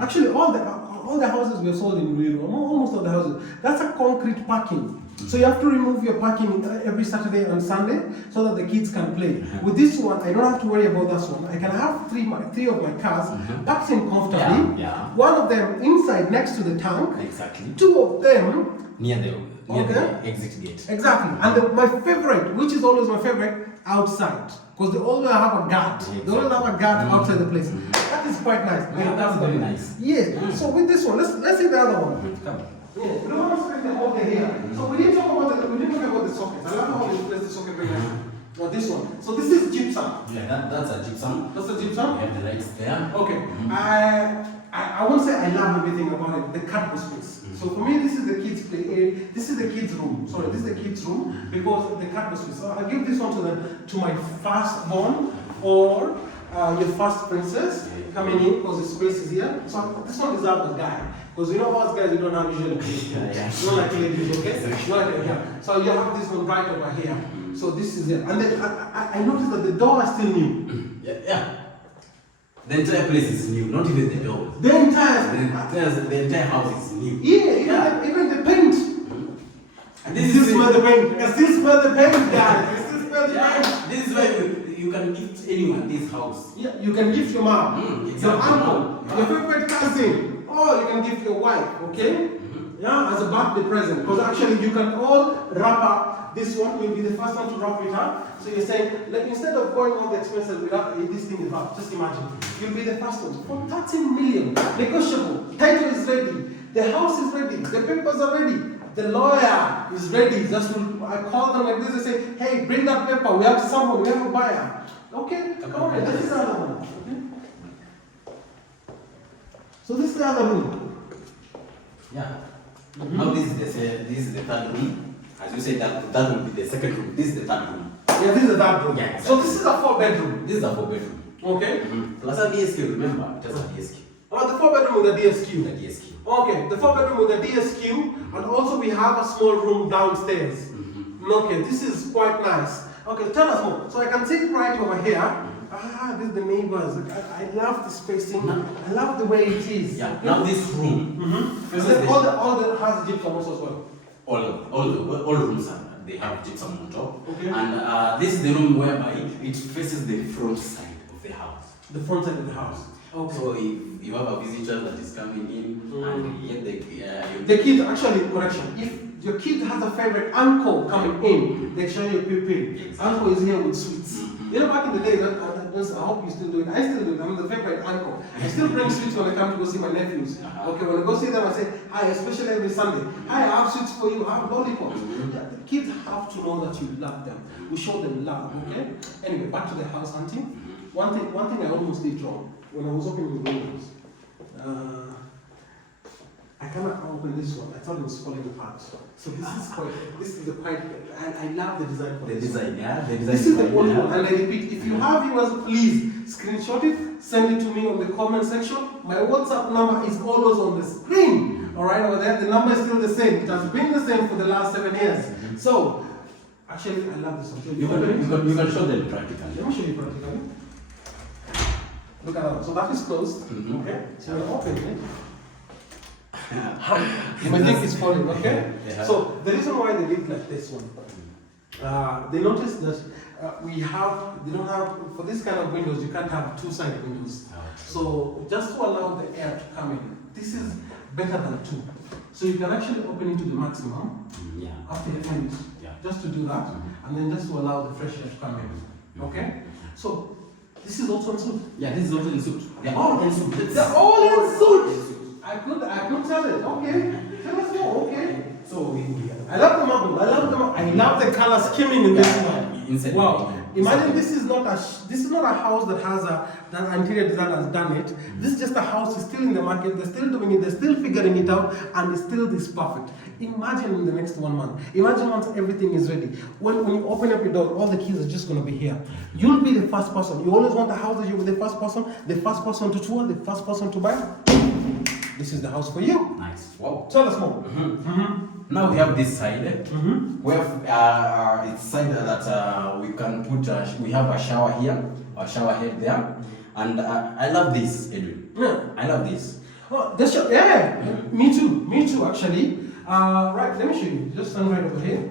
Actually, all the houses we have sold in Ruiru, almost all the houses, that's a concrete parking. So you have to remove your parking every Saturday and Sunday so that the kids can play. With this one, I don't have to worry about this one. I can have three of my cars packed in comfortably. Yeah. One of them inside next to the tank. Exactly. Two of them Near the exit gate. Exactly. And my favorite, which is always my favorite, outside. Because they always have a guard. They always have a guard outside the place. That is quite nice. Yeah, that's very nice. Yes. So with this one, let's see the other one. Come. Yeah, we don't want to spend the whole day here. So we didn't talk about the sockets. I love how they place the socket very nice. Or this one. So this is is gypsum. Yeah, that's a gypsum. That's a gypsum? You have the lights there. Okay. I won't say I love everything about it, the cardboard space. So for me, this is the kids' play area. This is the kids' room. Sorry, this is the kids' room because the cardboard space. So I'll give this one to my firstborn or your first princess coming in because the space is here. So this one deserves a guy. Because you know us guys, we don't have usually ladies. You don't like ladies, okay? So you have this one right over here. So this is it. And then I noticed that the door is still new. Yeah. The entire place is new, not even the door. The entire house is new. Yeah, even the paint. And this is smell the paint. You can still smell the paint, guys. You still smell the paint. This is why you can gift anyone this house. Yeah, you can gift your mom, Exactly. your uncle, your favorite cousin, or you can gift your wife, okay? Yeah, as a birthday present. Because actually you can all wrap up this one. You'll be the first one to wrap it up. So you're saying, like instead of going all the expenses without this thing is up, just imagine. You'll be the first one. For 13 million, negotiable. Title is ready. The house is ready. The papers are ready. The lawyer is ready. Just I call them like this and say, hey, bring that paper. We have someone, we have a buyer. Okay, come on, this is the other one. Okay? So this is the other room. Yeah. Now this is the third room. As you said, that will be the second room. This is the third room. Yeah, this is the third room. Yeah, exactly. So this is a 4-bedroom. This is a 4-bedroom. Okay. Plus a DSQ, remember? It has a DSQ. Oh, the 4-bedroom with a DSQ. The DSQ. Okay, the 4-bedroom with a DSQ, and also we have a small room downstairs. Okay, this is quite nice. Okay, tell us more. So I can sit right over here. This is the neighbors. I love the spacing. I love the way it is. Yeah. Now this room. All the has gypsum also as well. All rooms they have gypsum on top. Okay. And this is the room whereby it faces the front side of the house. The front side of the house. Okay. So if you have a visitor that is coming in and yet the kid, actually, correction, if your kid has a favorite uncle coming in, they show you a pupil. Exactly. Uncle is here with sweets. You know, back in the day, I hope you still do it. I still do it. I'm the favorite uncle. I still bring sweets when I come to go see my nephews. Okay, when I go see them, I say, hi, especially every Sunday. Hi, I have sweets for you. I have lollipops. Yeah, the kids have to know that you love them. We show them love, okay? Anyway, back to the house hunting. One thing I almost did wrong when I was opening the windows. I cannot open this one. I thought it was falling apart. So this is the quite, and I love the design for the this. design, yeah. The design. This is the only one, and I repeat, if you have yours, please screenshot it, send it to me on the comment section. My WhatsApp number is always on the screen. All right, over there, the number is still the same. It has been the same for the last 7 years. So, actually, I love this one. You can show them practically. Let me show you practically. Look at that. So that is closed. Okay. So we're opening it. You might think it's falling, okay? Yeah. So the reason why they did like this one, they noticed that they don't have, for this kind of windows, you can't have two-sided windows. So just to allow the air to come in, this is better than 2. So you can actually open it to the maximum after you finish. Just to do that, and then just to allow the fresh air to come in. Okay? So this is also in suit. Yeah, this is also in suit. They're all in suit. They're all in suit. I could tell it. Okay. Tell us more. Okay. So I love the marble. I love the color scheming in this one. Wow. Imagine this is not a house that has that interior designer has done it. This is just a house is still in the market. They're still doing it. They're still figuring it out, and it's still this perfect. Imagine in the next 1 month. Imagine once everything is ready. When you open up your door, all the keys are just going to be here. You'll be the first person. You always want a house that you'll be the first person to tour, the first person to buy. This is the house for you. Nice. Wow. Tell us more. Now we have this side. We have it's side that we can put. We have a shower here, a shower head there, and I love this, Edwin. Yeah. I love this. Oh, this show, yeah. Me too. Actually. Right. Let me show you. Just stand right over here.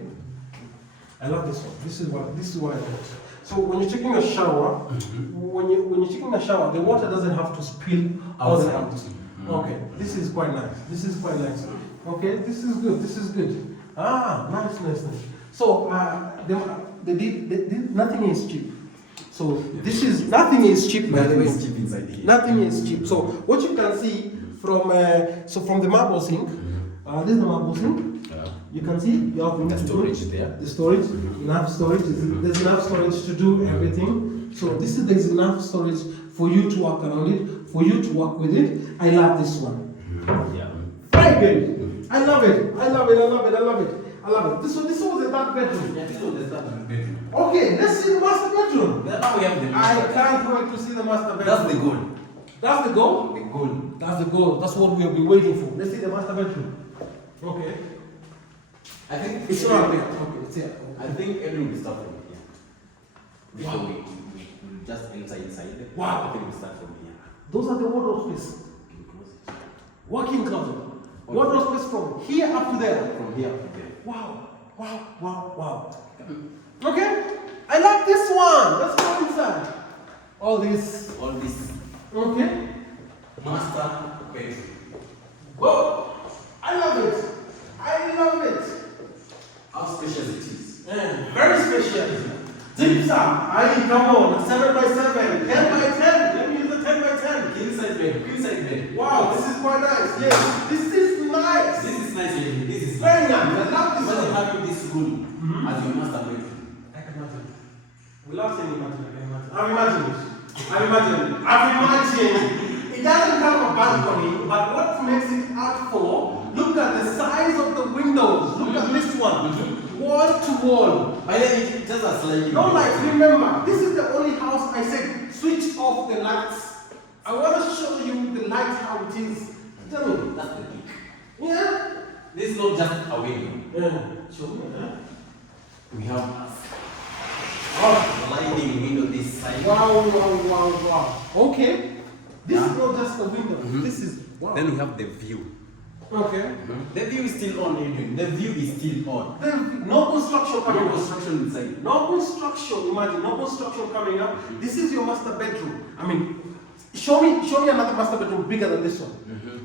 I love this one. This is what I want. So when you're taking a shower, when you're taking a shower, the water doesn't have to spill outside. Okay, this is quite nice. Okay, this is good. Nice. So nothing is cheap. So nothing is cheap, by the way. Nothing is cheap inside here. Nothing is cheap. So what you can see from the marble sink, this is the marble sink. You can see you have The storage there. The storage, enough storage. There's enough storage to do everything. So there's enough storage for you to work around it, for you to work with it. I love this one. Yeah. Very good. I love it. I love it. I love it. I love it. I love it. This was the third bedroom. Yeah, this was the third bedroom. Okay, let's see the master bedroom. Now we have the I can't wait to see the master bedroom. That's the goal. That's the goal? The goal. That's the goal. That's what we have been waiting for. Let's see the master bedroom. Okay. I think It's not there. Okay, it's here. I think everything will start from here. Before we just enter inside. Wow. I think we start from here. Those are the wardrobe space. Can you close it? Working closet. Wardrobe space from here up to there. From here up to there. Wow. Wow. Wow. Wow. Okay. I like this one. Let's go inside. All this. Okay. Master bedroom. Whoa. I love it. I love it. How spacious it is. Very spacious. Deep up. Come on. 7 by 7. 10 by 10. Let me use the 10 by 10. King size bed. Wow, this is quite nice. Yes. This is nice. This is nice, lady. This is Very nice. I love this Imagine one. having this room as your master bedroom. I can imagine. Without saying imagine, I can imagine. I've imagined it. I've imagined. It doesn't have a balcony, but what makes it artful, look at the size of the windows. Look at this one. Wall to wall. By then, it just a sliding. No lights, remember, this is the only house I said switch off the lights. I want to show you the light how it is. Tell me. That's the peak. Yeah? This is not just a window. Yeah. Show me. We have Oh. sliding window this side. Wow. Okay. This is not just a window. This is wow. Then we have the view. Okay. The view is still on, Adrian. The view is still on. No construction coming No up. construction inside. No construction. Imagine no construction coming up. This is your master bedroom. I mean, show me another master bedroom bigger than this one.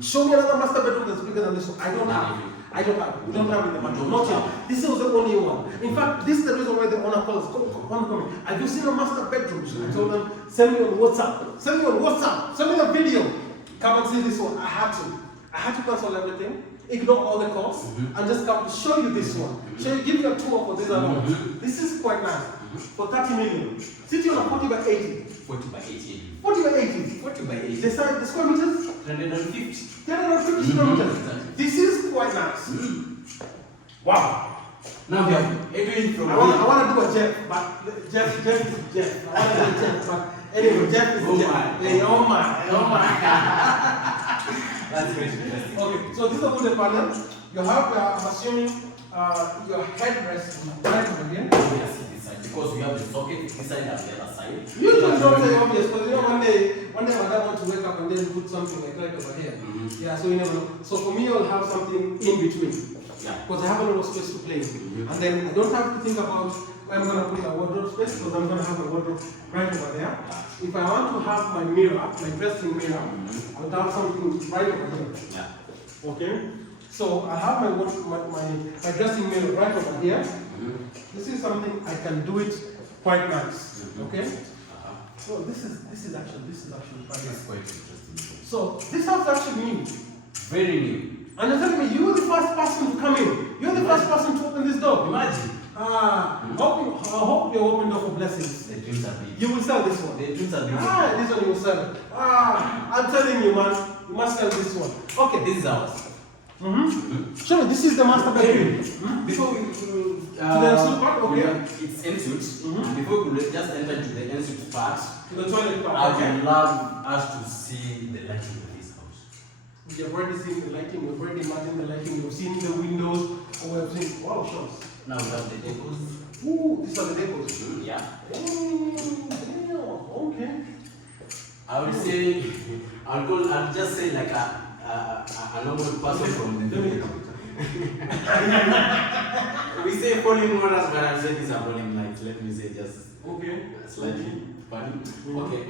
Show me another master bedroom that's bigger than this one. I don't have. We don't have in the bedroom. Not yet. This is the only one. In fact, this is the reason why the owner calls. Have you seen a master bedroom? I told them, send me on WhatsApp. Send me the video. Come and see this one. I had to cancel everything, ignore all the costs, and just come to show you this one. Give you a tour for this amount. This is quite nice. For 30 million. Sitting on a 40 by 80. 40 by 80. 40 by 80. 40 by 80. The square meters? 350. 350 square meters. This is quite nice. Wow. Now we have Adrian from I want to do a Jeff, but Jeff is Jeff. I want to do a Jeff, but anyway, Jeff is Jeff. Hey, oh my. That's very interesting. Okay, so this is a wooden panel. You have, I'm assuming, your headrest right over here. Yes, this side. Because we have the socket this side and the other side. You don't say obvious, because you know one day my dad wants to wake up and then put something like right over here. Yeah, so you never know. So for me, I'll have something in between. Yeah. Because I have a lot of space to play in. And then I don't have to think about where I'm going to put a wardrobe space, because I'm going to have a wardrobe right over there. If I want to have my mirror, my dressing mirror, I'll have something right over here. Yeah. Okay? So I have my dressing mirror right over here. This is something I can do it quite nice. Okay? So this is actually quite nice. Quite interesting. So this house is actually new. Very new. And you're telling me you're the first person to come in. You're the first person to open this door. Imagine. I hope you're open door for blessings. The dreams are big. You will sell this one. The dreams are big. This one you will sell. I'm telling you, man, you must sell this one. Okay. This is ours. Sure, this is the master bedroom. Before we to the ensuite part, okay. It's ensuite. Before we just enter to the ensuite part, To the toilet part. I would love us to see the lighting of this house. We have already seen the lighting, we've already imagined the lighting, we've seen the windows, or we've seen all shows. Now we have the decos. Ooh, these are the decos. Yeah. Okay. I would say, I'll just say like a normal person from the village. We say falling waters, but I'll say these are falling lights. Let me say just slightly funny. Okay,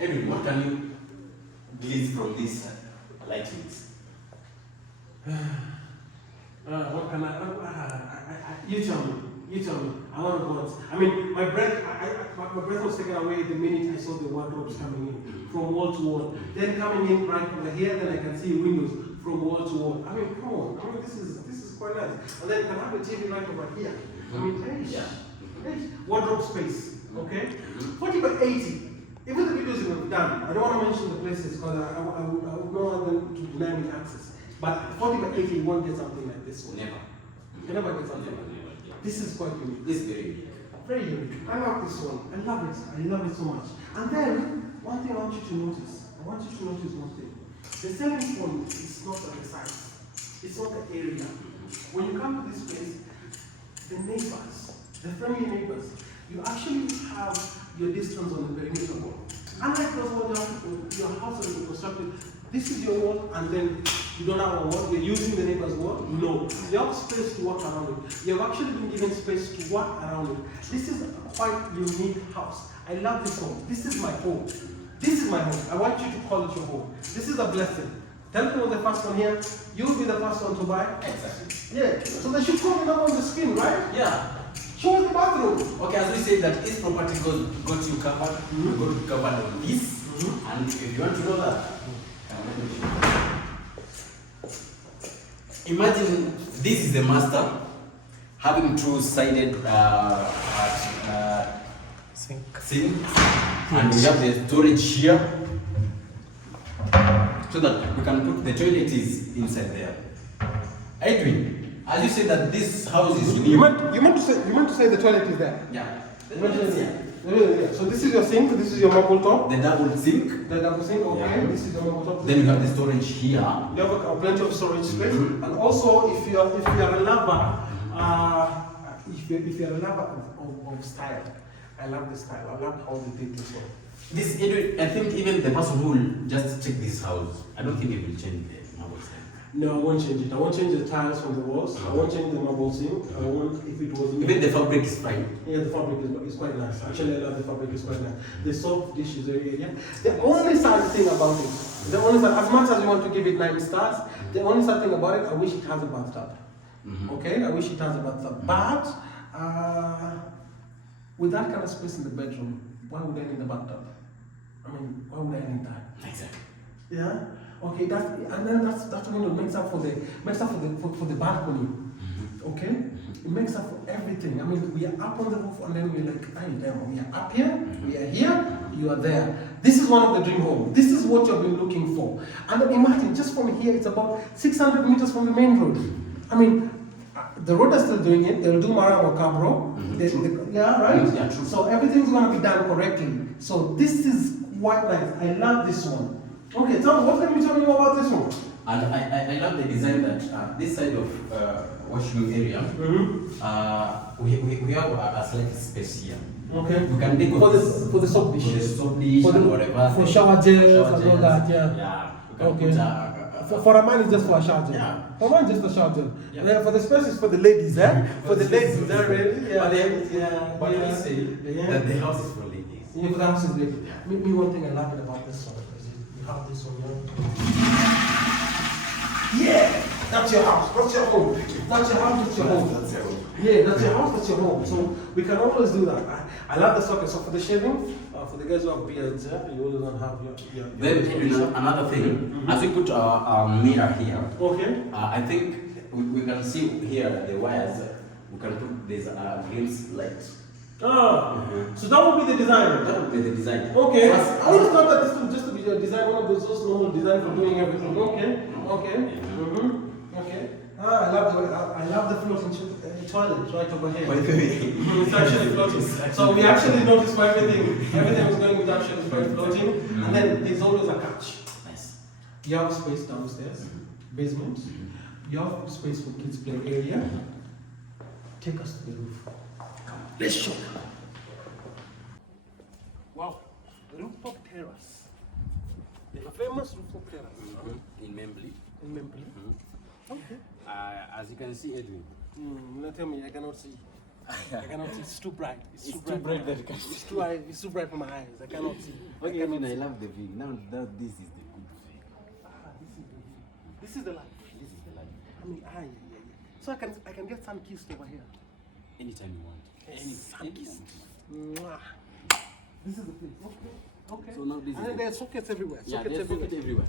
Edwin, what can you glean from these lightings? What can you tell me. I want to go. I mean, my breath was taken away the minute I saw the wardrobes coming in from wall to wall. Then coming in right over here, then I can see windows from wall to wall. I mean, come on. I mean, this is quite nice. And then you can have a TV right over here. I mean, wardrobe space. Okay, 40 by 80. Even the videos you have done, I don't want to mention the places because I would not want them to deny me access. But 40 by 80, you won't get something like this one. Never. You never get something like that. This is quite unique. This is very unique. Very unique. I love this one. I love it. I love it so much. And then, one thing I want you to notice. I want you to notice one thing. The selling point is not the size. It's not the area. When you come to this place, the neighbors, the friendly neighbors, you actually have your distance on the perimeter wall. Unlike those walls, your house has been constructed. This is your wall, and then you don't have a wall. You're using the neighbor's wall. No, you have space to walk around it. You have actually been given space to walk around it. This is a quite unique house. I love this home. This is my home. This is my home. I want you to call it your home. This is a blessing. Tell me who's the first one here. You will be the first one to buy. Exactly. Yeah. So they should come up on the screen, right? Yeah. Show us the bathroom. Okay, as we say that each property got you covered, got you covered on this, and if you want to know that, imagine this is the master having two-sided sink, and we have the storage here, so that we can put the toilet is inside there. Edwin, as you said that this house is You meant to say the toilet is there. yeah. Yeah. So this is your sink. This is your marble top. The double sink. The double sink. Okay. Yeah. This is the marble top. Then you have the storage here. You have plenty of storage space, and also if you are a lover, if you're a lover of style, I love the style. I love how they did this one. This, I think even the person who will just take this house, I don't think it will change the marble sink. No, I won't change it. I won't change the tiles from the walls. I won't change the marble sink. I won't, if it was Even the fabric is fine. Yeah, the fabric is quite nice. Actually, I love the fabric. It's quite nice. The soft dish is very area. The only sad thing about it, as much as you want to give it 9 stars, the only sad thing about it, I wish it has a bathtub. Okay, I wish it has a bathtub. But with that kind of space in the bedroom, why would I need a bathtub? I mean, why would I need that? Exactly. Yeah. Okay. That window makes up for the balcony. Okay. It makes up for everything. I mean, we are up on the roof, and then we're like, I damn, we are up here, we are here, you are there. This is one of the dream homes. This is what you've been looking for. And then imagine, just from here, it's about 600 meters from the main road. I mean, the road is still doing it. They'll do Maram or Cabro. Yeah, right? Yeah, true. So everything's going to be done correctly. So this is quite nice. I love this one. Okay, tell me, what can you tell me about this one? And I love the design that this side of washroom area, we have a slight space here. Okay. We can dig for the soap dish. For the soap dish and whatever. For shower gels and all that, yeah. Yeah. We can Okay. put For a man, it's just for a shower gel. Yeah. For a man, just a shower gel. Yeah. Yeah, for the space, it's for the ladies, eh? For the ladies, they're ready. Yeah. But yeah. we say that the house is for ladies. Yeah, for the house is big. Yeah. Me, one thing I love it about this one is you have this one, yeah, that's your house, that's your home. That's your house, that's your home. That's your home. Yeah, that's your house, that's your home. So we can always do that. I love the socket. So for the shaving, for the guys who have beards, you always don't have your Then another thing, as we put our mirror here, okay. I think we can see here the wires. We can put this green light. So that would be the design. That would be the design. Okay. I always thought that this would just be a design, one of those normal design for doing everything. Okay. Okay. Okay. I love the floating toilet right over here. It's actually floating. So we actually noticed for everything. Everything was going with actually floating. And then there's always a catch. Nice. You have space downstairs, basement. You have space for kids play area. Take us to the roof. Let's show them. Wow, rooftop terrace. The famous rooftop terrace. In Membley. In Membley. Okay. As you can see, Edwin. Not tell me, I cannot see. I cannot see. It's too bright. It's too bright that you can see. It's too bright for my eyes. I cannot see. Okay, I mean, I love the view. Now this is the good view. This is the life. This is the life. I mean, so I can get sun kissed over here. Anytime you want. Sun kissed. This is the place. Okay. Okay. So now this and is then there are sockets everywhere. Yeah, Sockets there's socket everywhere.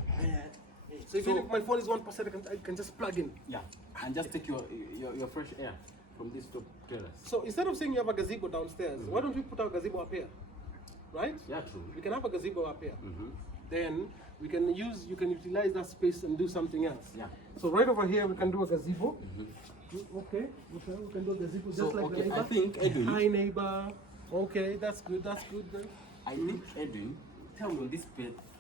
So even if my phone is 1%, I can just plug in. Yeah, and just take your fresh air from this top terrace. So instead of saying you have a gazebo downstairs, why don't we put our gazebo up here? Right? Yeah, true. We can have a gazebo up here. Then you can utilize that space and do something else. Yeah. So right over here we can do a gazebo. Okay, we can do a gazebo just like the neighbor. I think Edwin. Hi neighbor. Okay, that's good. That's good. I think Edwin, tell me this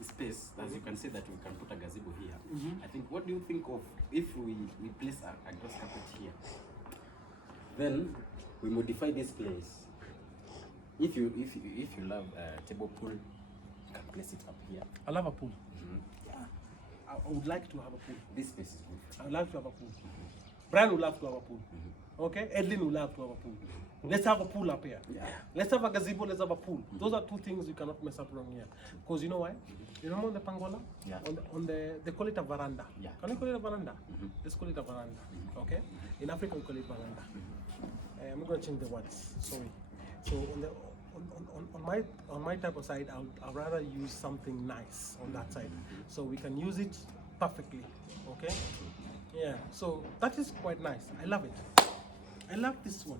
space, as you can see that we can put a gazebo here. I think, what do you think of if we place a grass carpet here? Then we modify this place. If you love a table pool, you can place it up here. I love a pool. Yeah. I would like to have a pool. This space is good. I would like to have a pool. Brian would love to have a pool. Okay? Edlin would love to have a pool. Let's have a pool up here. Yeah. Let's have a gazebo, let's have a pool. Those are two things you cannot mess up wrong here. Because you know why? You remember on the Pangola? Yeah. They call it a veranda. Yeah. Can we call it a veranda? Let's call it a veranda. Okay? In Africa we call it veranda. I'm not going to change the words. Sorry. So on my type of side, I'd rather use something nice on that side, so we can use it perfectly. Okay? Yeah. So that is quite nice. I love it. I love this one.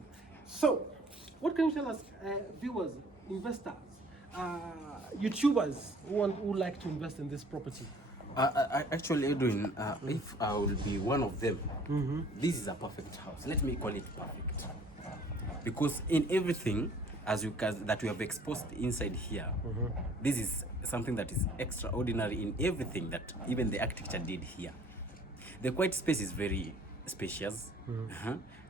So, what can you tell us, viewers, investors, YouTubers who like to invest in this property? Actually, Edwin, if I will be one of them, this is a perfect house. Let me call it perfect, because in everything, that we have exposed inside here, this is something that is extraordinary in everything that even the architecture did here. The quiet space is very spacious.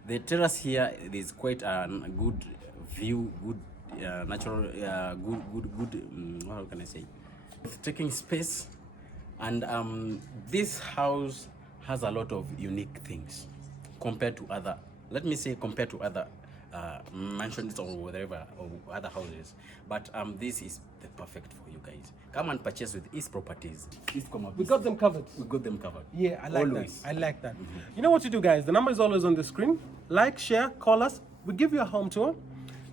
The terrace here is quite a good view, good natural, good. How can I say? It's taking space, and this house has a lot of unique things compared to other. Let me say compared to other mansions or whatever or other houses. But this is the perfect for you guys. Come and purchase with East Properties. We got them covered. We got them covered. Yeah, I like Always. that. I like that. You know what to do, guys? The number is always on the screen. Like, share, call us. We give you a home tour.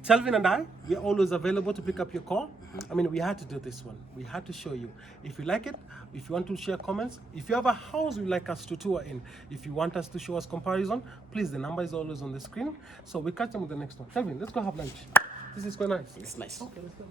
Telvin and I, we're always available to pick up your call. I mean, we had to do this one. We had to show you. If you like it, if you want to share comments, if you have a house you'd like us to tour in, if you want us to show us comparison, please, the number is always on the screen. So we catch them with the next one. Telvin, let's go have lunch. This is quite nice. It's nice. Okay, let's go.